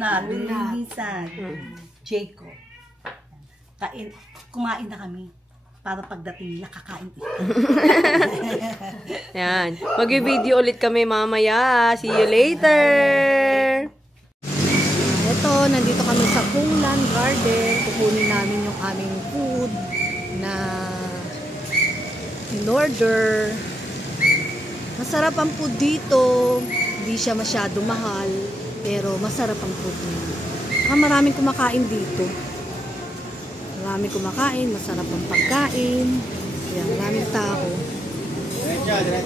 Donald, Lisa, Jacob. Kumain na kami. Para pagdating nila, kakain din. Yan. Mag-video ulit kami mamaya. See you later! Ito, nandito kami sa Kunglan Garden. Kukunin namin yung aming food na in order. Masarap ang food dito. Hindi siya masyado mahal. Pero masarap ang food niya. Maraming kumakain dito. Maraming kumakain. Masarap ang pagkain. Yan, maraming tao.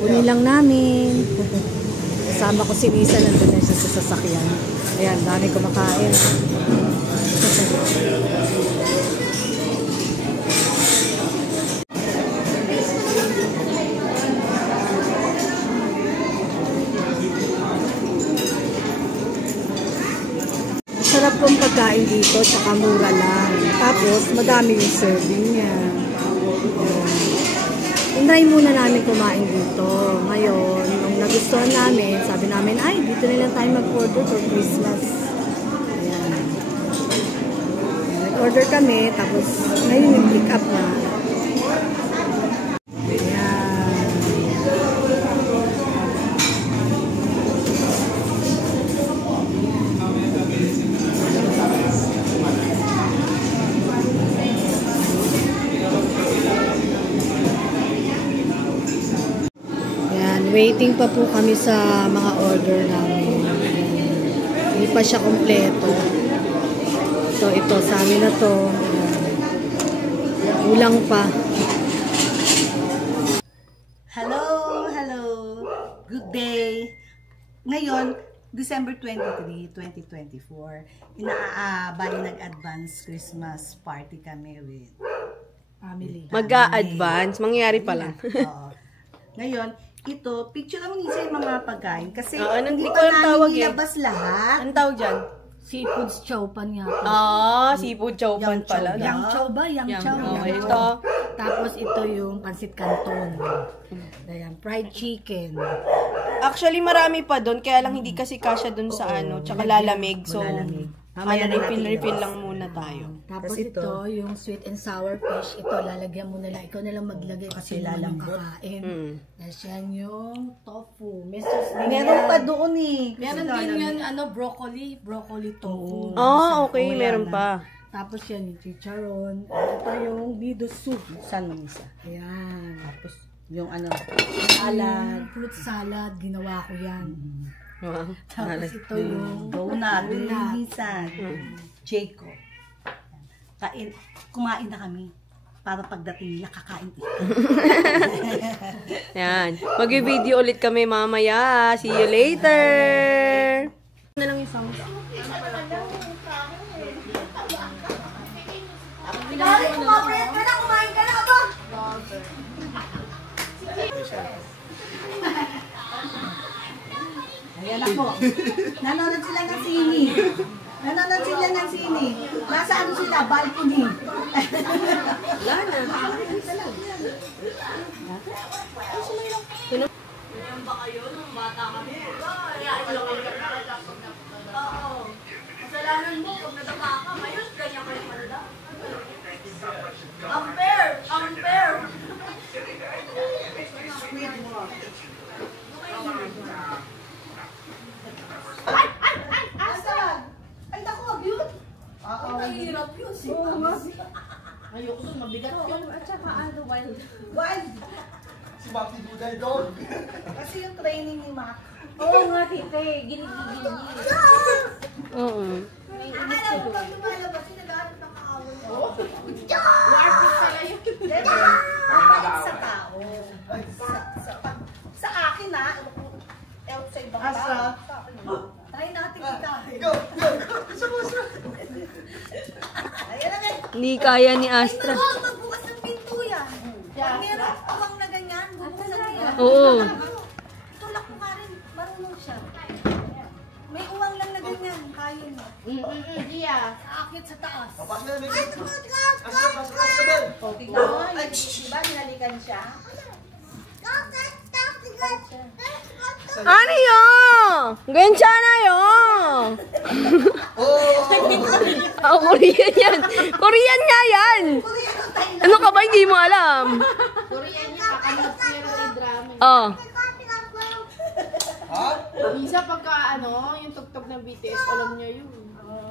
Kunin lang namin. Kasama ko si Lisa. Nandun na siya sa sasakyan. Ayan, dami kumakain. Sarap pong pagkain dito, tsaka mura lang. Tapos, madami yung serving niya. Try muna namin kumain dito. Ngayon, nung nagustuhan namin, sabi namin, ay, dito na lang tayo mag-order for Christmas. Ayan. Nag-order kami, tapos ngayon yung pick up na. Waiting pa po kami sa mga order namin. Hindi pa siya kompleto. So, ito, sa amin na to. Kulang pa. Hello! Hello! Good day! Ngayon, December 23, 2024, bali nag-advance Christmas party kami with family. Mag-a-advance? Mangyayari pa lang. Oo. Ngayon, ito, picture lang isa yung mga pagkain. Kasi hindi pa ko namin tawag nilabas lahat. Anong tawag dyan? Seafood chowpan yata. Seafood chowpan pala. Yang chow ba? Yang chow. Okay, ito. Tapos ito yung pansit canton. Ayan, fried chicken. Actually, marami pa doon. Kaya lang hindi kasi kasya doon sa tsaka lalamig. So, refill lang muna tayo. Tapos ito, yung sweet and sour fish. Ito, lalagyan mo na lang. Ikaw na lang maglagay kasi lalambot. Kakain. Tapos yan yung tofu. Meron pa doon eh. Meron din yun, broccoli tofu. Okay. Meron pa. Tapos yan yung chicharon. Ito yung nido soup. Saan mo isa? Ayan. Tapos yung salad. Fruit salad. Ginawa ko yan. Wow. Tapos ito yung Donald, Lisa, Jacob. Kumain na kami. Para pagdating nila, kakain din. Yan. Mag-video ulit kami mamaya. See you later! Na lang yung sound. Kumain ka na ba? Ayan ako. Nanonood sila ng sini. Nasa sila? Balcony. Wala na. Ganyan ba kayo nung bata kami? Oo. Kasalanan mo, kung nadama ka, ngayon, ganyan kayo malala. Unfair! Squid mo. Ay, naku, wag yun. Mahirap yun. Ayoko dun, mabigat yun. At saka wild. Si Maki Buday doon. Kasi yung training ni Mac. Oo nga, tite. Ginigigil niya. Oo. Akala mo pag lumalabas, sinagaanap ng kaaway mo. Warpit pala yun. Mabait sa tao. Sa akin na, ewan sa ibang tao. Try natin ikahin. Go! Ayan na nga. Hindi kaya ni Astra. Ay, magbukas ng pinto yan. Pag meron awang na ganyan, bubuksan na yan. Oo. Tulak mo ka rin, marunong siya. May uwang lang na ganyan, kaya mo. Aakit sa taas. Ay, tignan mo, diba, ninalikan siya? Ano yun? Gensha na yun. Oh, Korean yan. Korean nga yan. Ano ka ba? Hindi mo alam. Korean niya, kakanap niya ng drama. Oh. Ha? Isa pagka yung tugtog ng BTS, alam niya yun.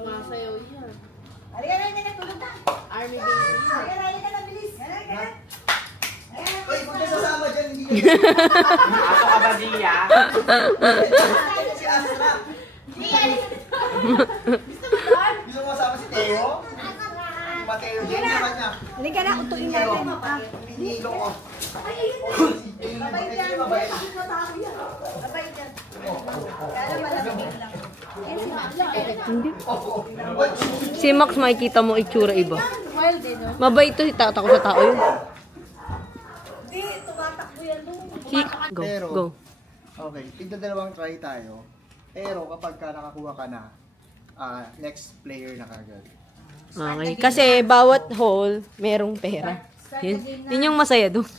Masayaw yan. Halika na, tulog na. Army baby. Halika na, bilis. Uy, huwag ka sasama dyan, hindi ka. Aso ka ba, Gia? Si Astra. Gusto mo kasama si Teo? Si Mateo dyan naman niya. Halika na, utuin natin. Hinihilo ko. Si Max, makikita mo itsura iba. Mabait to, takot sa tao yun. Go, Pero, go. okay, tigdadalawang try tayo. Pero kapag ka nakakuha ka na, next player na kagad. Okay, kasi bawat hole, merong pera. Yun yung masaya doon.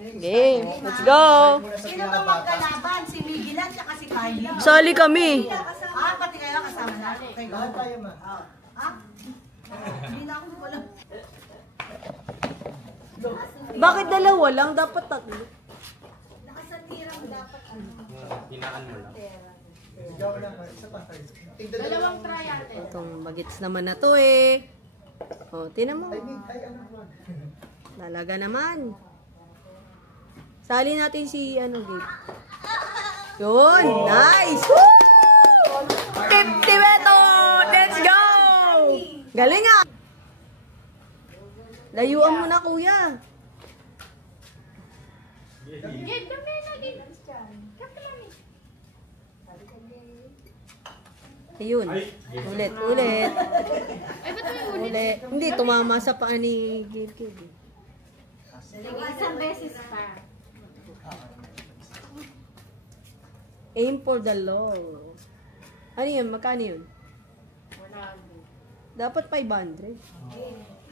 Okay, let's go! Sino bang magkalaban? Si Miguel at saka si Kylie. Sali kami. Pati kayo kasama na. Okay, go. Lahat tayo ma. Hindi na ako wala. Bakit dalawa lang? Dapat tatlo. Nakasatirang dapat. Hinaan mo lang. Ikaw na, isa pa. Dalawang try ate. Itong bagets naman na to eh. O, tinan mo. Ay, ano ba? Talaga naman. Sali natin si Gabe. Yun, nice! Woo! 50 beto! Let's go! Galing ah! Layuan mo na, kuya. Gabe, kami na din. Ayun. Ulit. Ay, ba't may ulit? Ulit. Hindi, tumama sa paa ni Gabe. Isang beses pa. Aim for the low. Ano yun? Magkano yun? 100. Dapat 500.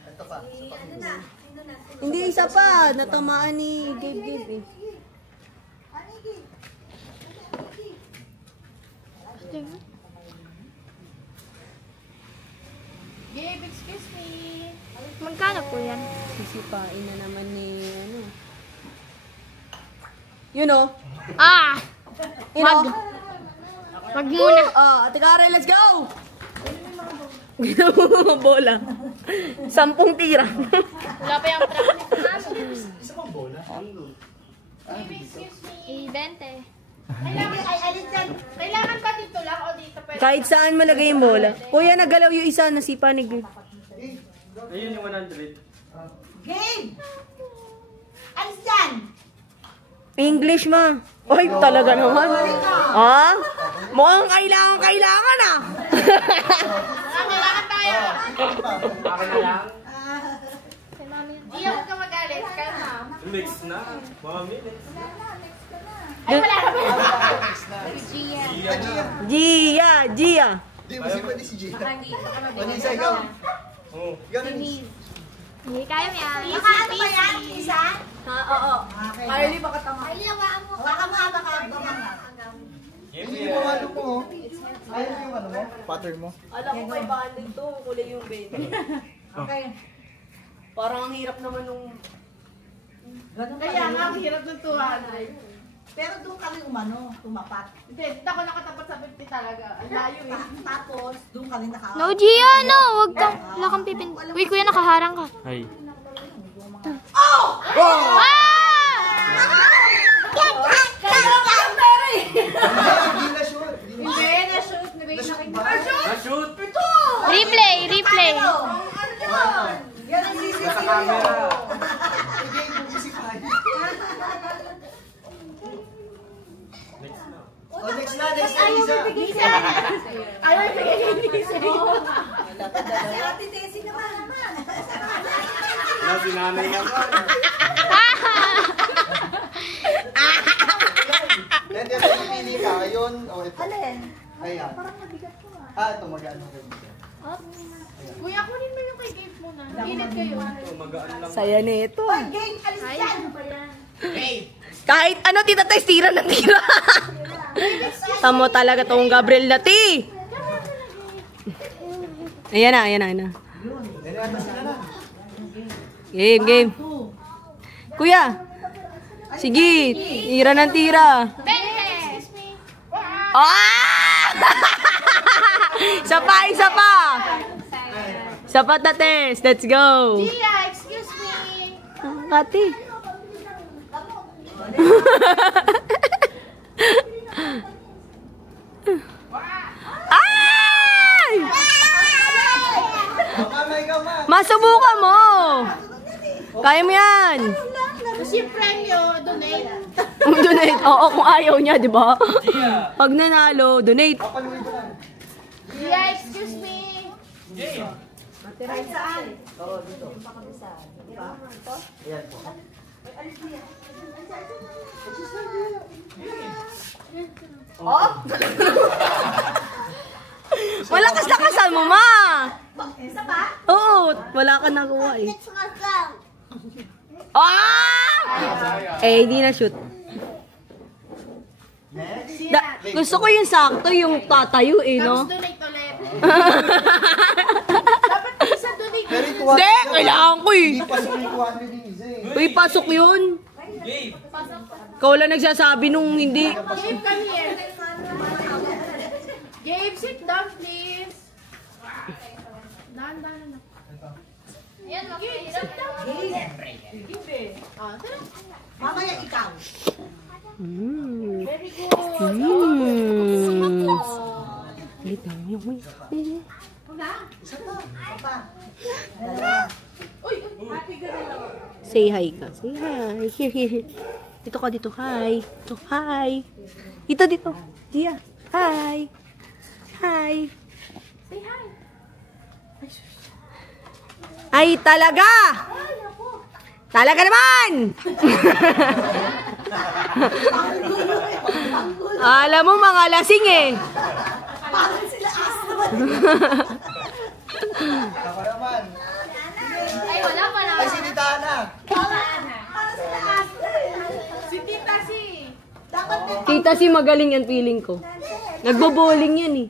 Ito pa. Ano na? Sino na? Hindi, isa pa. Natamaan ni Gabe eh. Gabe, excuse me. Magkano po yan? Sisipain na naman ni You know? Ah! You know? Wag muna. Ate Karen, let's go! Ginawa mo mga bola. 10 tira. Wala pa yung practice. Isa pang bola? Gabe, excuse me. 20. Kailangan ba dito lang o dito? Pwede Kahit saan malagay yung bola. Kuya, nagalaw yung isa, nasipa ni Gabe. Ayun yung 100. Gabe! Alis dyan! English ma. Oy, talaga naman. Mukhang kailangan ah. Kailangan tayo. Ako na lang. Di ako ka magalit. Kaya na. Mix na. Mga minutes. Ay, wala na ba? Gia. Hindi, kasi pwede si Gina. Manisa, ikaw. Oo. Ikaw na ni. Hindi kaya mo yan. Nakaano ba yan? Isa? Oo. Kylie, baka tama. Ay, hawaan mo. Baka mahaba ka. Hindi mo ano po. Ayaw mo yung ano mo? Pattern mo? Alam ko kay banding to, kulay yung bed. Okay. Parang ang hirap naman nung... Kaya nga, ang hirap ng 200. Pero doon kami tumapat. Hindi, dito ako nakatapat sa 50 talaga. Ang layo eh. Tapos, doon kami naka... No, Gia, no. Wag kang, wala kang pipin. Uy, kuya, nakaharang ka. Ay. Hindi na shoot. Hindi, na-shoot. Na-shoot! Replay. Yan ang sisi. Sa camera. Hindi, pumusipay. Next na, Lisa. Ayaw, ibigay ni Lisa. Si Ate Tessie naman. Wala, sinanay ka pa. Hindi, pili ka. Ayun, o ito. Alin? Ayan. Parang mabigat ko ah. Ito, magano kayo. Kuya, kunin mo yung kay Gabe muna. Gilid kayo. Magaan lang. Saya nito. Hoy, game, alis dyan! Kahit ano, Tita Tess, tira ng tira. Tamo talaga tong Gabriel na ti. Ayan na, ayan na, ayan na. Game. Kuya. Sige, tira ng tira. Ah! Isa pa. Isa pa, Tates. Let's go. Gia, excuse me. Kati. Ay! Masubukan mo. Kaya mo yan. Si premyo, donate. Donate. Oo, kung ayaw niya, di ba? Pag nanalo, donate. Gia, excuse me. Malakas-lakasan mo, ma. Oo, wala ka nakuha eh. Ah! Eh, hindi na shoot. Gusto ko yung sakto, yung tatayo eh, no? Donate ulit. Dapat isa donate. Hindi, kailangan ko eh. Hindi pasok yung 200 din isa eh. Uy, pasok yun. Ikaw lang nagsasabi nung hindi. Gabe, come here. Gabe, sit down, please. Dahan-dahan na. Ayan, Gabe, sit down. Gabe. Ah, tara. Mamaya ikaw. Very good. Say hi ka. Say hi. Here. Dito ka, dito. Hi. Dito, hi. Dito. Dia. Hi. Hi. Say hi. Ay, talaga! Talaga naman! Alam mo, mga lasing eh. Parang sila aso. Ako naman. Ay, wala pa na. Ay, si Tita Ana. Si Tita si. Tita si magaling yan, feeling ko. Nagbo-bowling yan eh.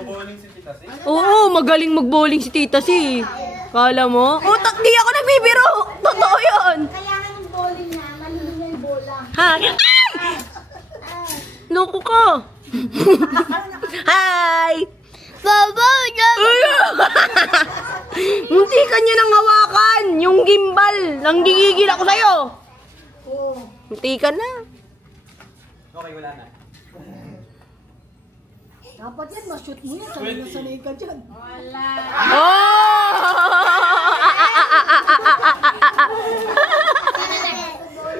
Boboling si Tita Si. Oo, magaling mag-bowling si Tita si. Kala mo? Oh, di ako nagbibiro. Totoo yun. Kaya nga yung bowling niya, malulung yung bola. Ha? Ay! Loko ka. Hi! Baba! Munti ka niya nang hawakan. Yung gimbal. Nanggigigil ako sa'yo. Munti ka na. Okay, wala na. Dapat yan, ma-shoot mo yan. Sanay na sanay ka dyan. Wala. Oh!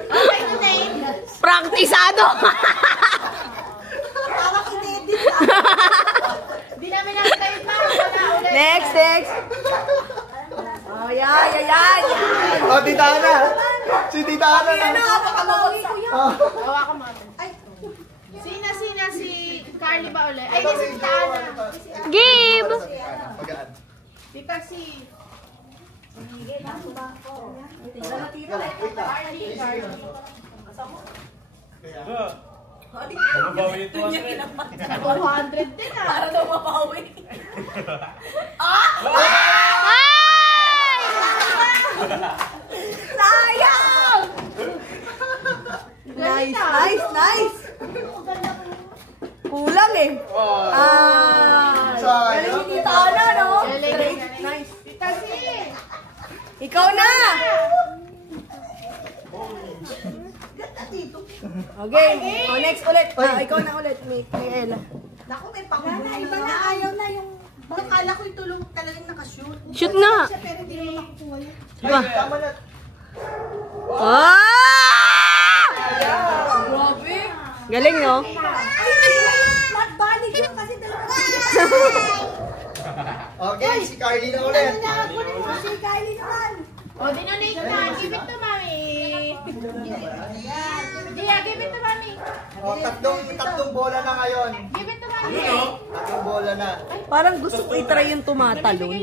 Okay, donate. Praktisado. Parang inedit. Di namin nakita yung tao. Wala ulit. Next. Oh, yan. Oh, Tita Ana. Si Tita Ana na. Napakalawi ko yan. Hawa ka mami. Sina si Carly ba ulit? Ay, di si Tita Ana. Give. Magaan. Tita si. Mababawi ito. 200 din ah. Para daw mapawi. Sayang! Nice. Kulang eh. Sayang. Galing si Tita Ana, no? Galing. Nice. Tita si. Ikaw na! Okay, next ulit. Ikaw na ulit, Michaela. Naku, may pangulo. Iba na, ayaw na yung... Akala ko yung tulong talagang nakashoot. Shoot na. Pero hindi mo makukuha yun. Diba? Tama na. Ah! Grabe. Galing, no? Not balik yun kasi talaga. Okay, si Carly na ulit. Si Kylie naman. O, dinonate ko na. Give it to mami. Gia, give it to mami. Oh, tatlong bola na ngayon. Give it to mami. Tatlong bola na. Parang gusto ko i-try yung tumatalon.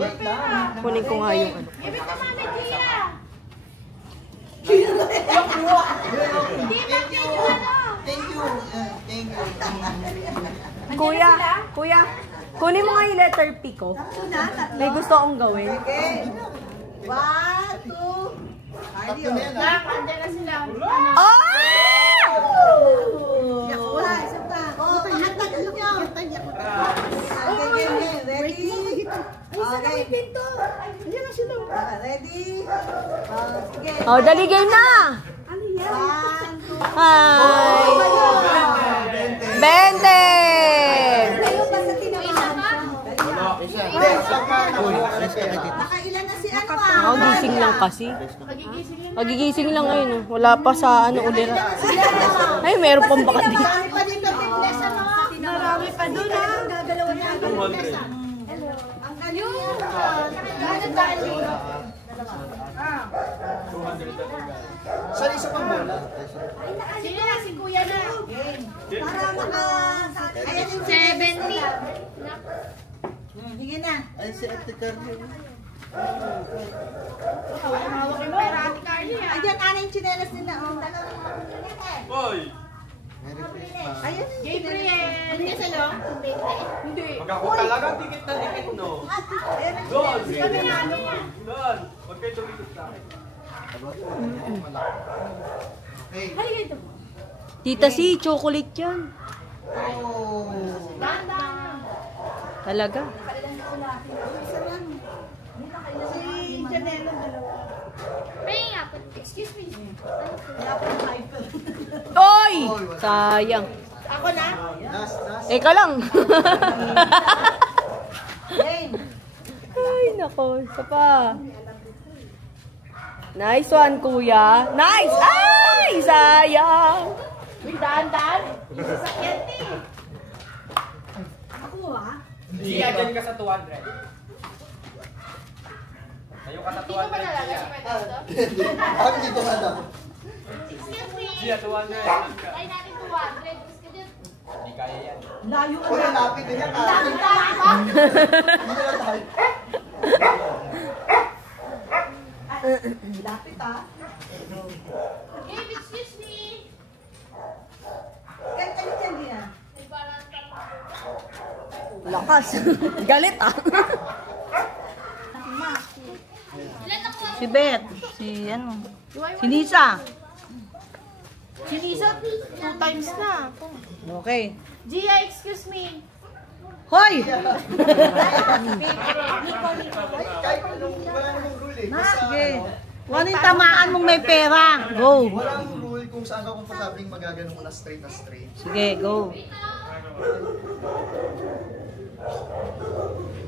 Kunin ko nga yung ano. Give it to mami, Gia. Thank you. Thank you. Kuya, kunin mo nga yung letter P ko. May gusto akong gawin. Tatlo na yan, ah. Oh, dali game na! Hi! 20! Ako gising lang kasi. Magigising lang ngayon. Oh. Wala pa sa ano ulira. Ay, meron pang baka dito. Marami pa doon ha. Gagalawan niya. Saan isa pang bola? Sino na? Si Kuya na. Para maka... 70. Sige na. Ay, si Ate Carly. Ayan, ana yung chinelas nila. Hoy! Ayan yung Gabriel. Hindi sa no? Hindi. Pag ako talaga, dikit na dikit, no? Doon! Doon! Huwag kayo tumikot sa akin. Hey. Tita si, chocolate yan. Oh. Talaga. Si Janelo, dalawa. Excuse me. Oy! Sayang. Ako na? Last. Ikaw lang. Jane. Ay, nako. Isa pa. Nice one, kuya. Nice! Ay! Sayang! Daan-daan. Yung sasakyan eh. Ako ha? Gia, dyan ka sa 200. Tayo ka sa 200, Gia. Ako dito ka daw. Gia, 200. Ay, natin 200. Hindi kaya yan. Layo Uy, lapit din yan. Hindi na tayo. Lapit ha? Gabe, excuse me. Kaya yan din ah. Lakas. Galit ah. Ilan ako? Si Beth, si ano, si Nisa. Si Lisa, 2 times na. Okay. Gia, excuse me. Hoy! Kahit anong, wala namang rule eh. Basta Sige. ano, Kung ano yung tamaan mong may pera, go. walang rule kung saan ka komportabling magagano mo na straight. Sige, go.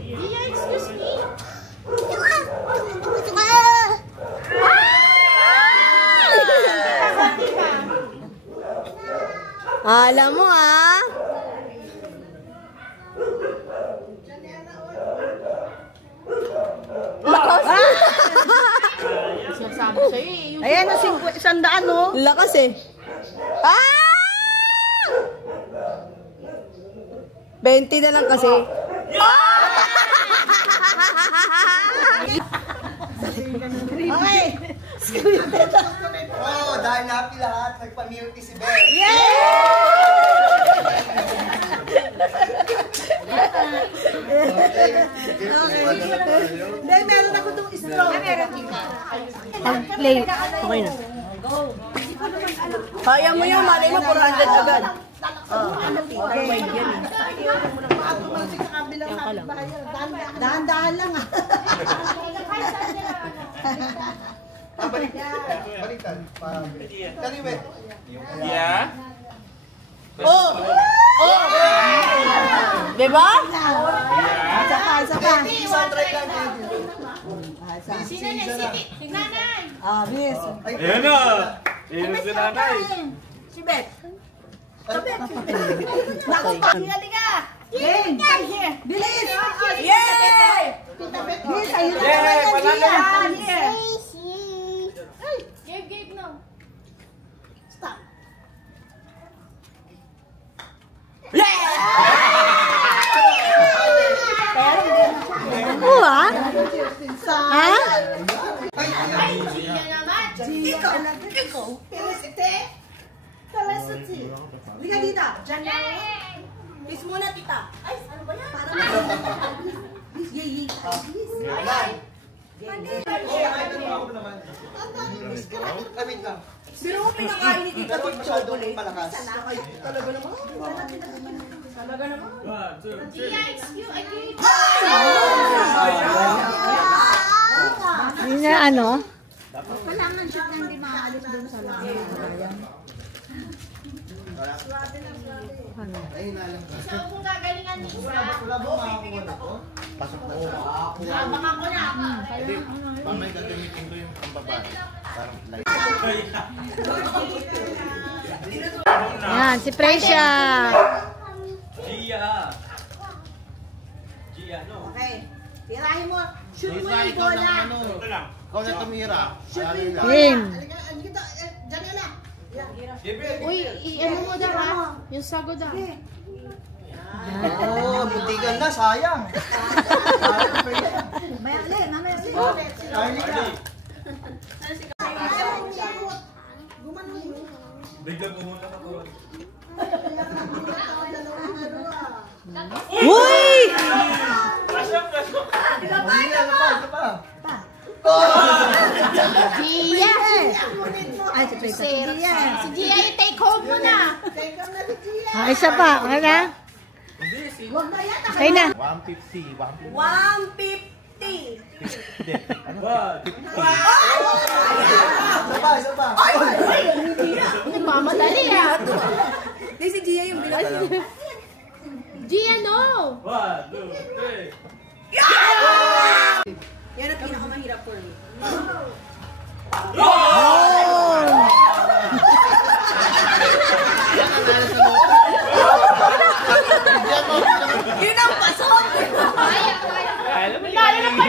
Gia, excuse me. Alam mo ah. Lakas. Sinasabi sa'yo eh. Ayan, 100 no? Lakas eh. Ah! 20 na lang kasi. Okay. Oh, dahil happy lahat, nagpa-multi si Beth. Hindi, meron ako itong straw. Meron kita. Play. Okay na. Kaya mo yun, malay mo 400 agad. Dahan-dahan lang ah. Baliktad. Anyway. Yeah? Diba? Isa pa. Isang try lang. Sino na? Si Nanay. Ah, miss. Ayan na! Ayan si nanay. Si Beth. Naku, pagkali ka. Jane, come here. Bilis. Yay! Bilis, ayun na naman yan, Gia. Here. Gabe, no. Stop. Oo ah. Ha? Gia naman. Gia. Wait lang. Pero kung pinakain ni Tita Pero masyadong malakas. Talaga naman. Talaga naman. 1, 2, 3. Hindi na ano? Kailangan siya na hindi maaalis doon sa langit. Ayun na lang. So, kung gagalingan ni Isa, Wala ba makakuha na to? Pasok na. baka ko na. Mamay gagamitin ko yung pambabae. Parang light. Yan, si Precia. Gia. Gia, no? Okay. Tirahin mo. Shoot mo Isa, yung ikaw bola. na ano. Ikaw na tumira. Alala lang. Game. Diyan na. Uy, i-ano mo daw ha? Yung sago daw. Oo, butigan na, sayang. Mamaya ulit, mamaya ulit. Carly ka. Biglang pumunta na po. Uy! Pasok, pasok. Isa pa. Gia! Ay, si Precia. Si Gia, i-take home mo na. Isa pa. Okay na? Huwag na yan. Okay na. 150. 150. 150. Ano? 1. Isa pa. Mamadali ah. Di si Gia yung bilang. Gia, no! 1, 2, 3. Yan ang pinakamahirap for me. Yun ang pasok! Kaya na pa